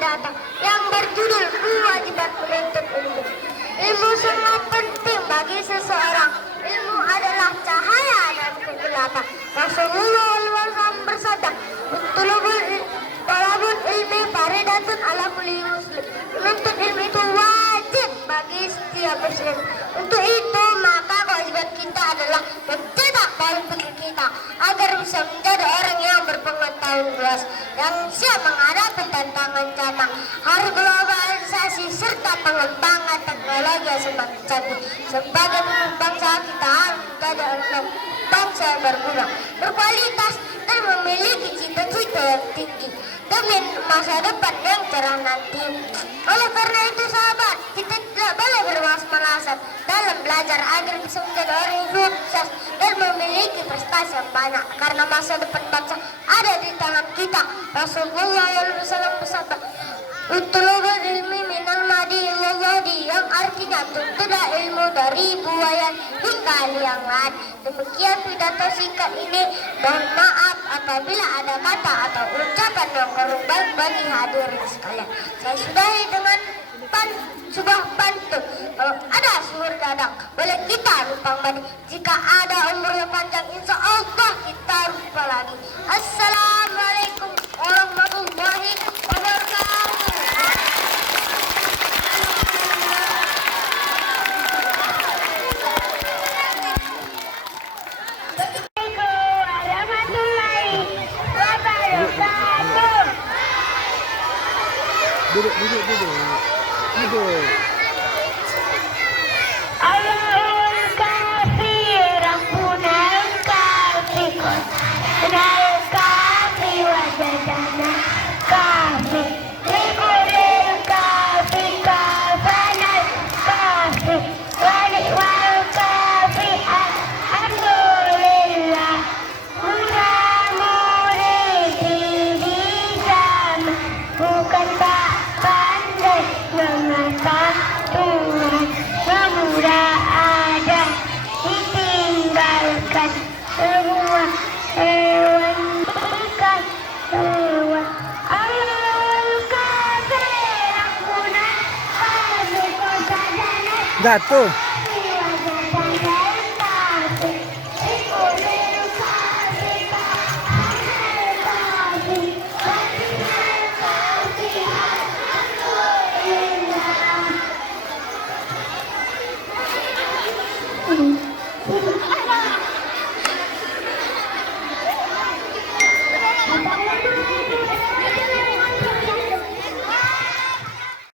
datang yang berjudul Kewajiban Menuntut Ilmu. Ilmu sangat penting bagi seseorang. Ilmu adalah cahaya dalam kegelapan. Rasulullah SAW bersabda, "Talabul ilmi faridatun ala kulli muslim." Menuntut ilmu itu wajib bagi setiap muslim. Untuk itu maka kewajiban kita adalah mencetak pola pikir kita agar bisa menjadi orang yang berpengetahuan luas, yang siap menghadapi tantangan zaman hari globalisasi serta pengembangan teknologi yang semakin canggih. Sebagai bangsa kita harus menjadi orang bangsa yang berguna, berkualitas dan memiliki cita-cita yang tinggi demi masa depan yang cerah nanti. Oleh karena itu sahabat, kita tidak boleh bermalas-malasan dalam belajar agar bisa menjadi orang yang sukses dan memiliki prestasi yang banyak, karena masa depan bangsa ada di tangan kita. Rasulullah SAW bersabda, "Utlubul ilmi minal madi ilallah," yang artinya tuntutlah ilmu dari buayan hingga liang lahat. Demikian pidato singkat ini. Mohon maaf apabila ada kata atau ucapan yang kurang baik bagi hadirin sekalian. Saya sudahi dengan sebuah pantun. Kalau ada sumur dadak, boleh kita lupa mandi. Jika ada umur yang panjang, insya Allah kita lupa lagi. Assalamualaikum warahmatullahi wabarakatuh. Duduk. Allahul kafi, Rabbunal kafi, Qur'anal kafi, wajadana kafi, likulil kafi, kafanal kafi, wal kafi, alhamdulillah. Mudah-muridi di zaman, bukan tak pandai mengatakan Tuhan, semudah ada ditinggalkan semua hewan bukan hewan. Jatuh.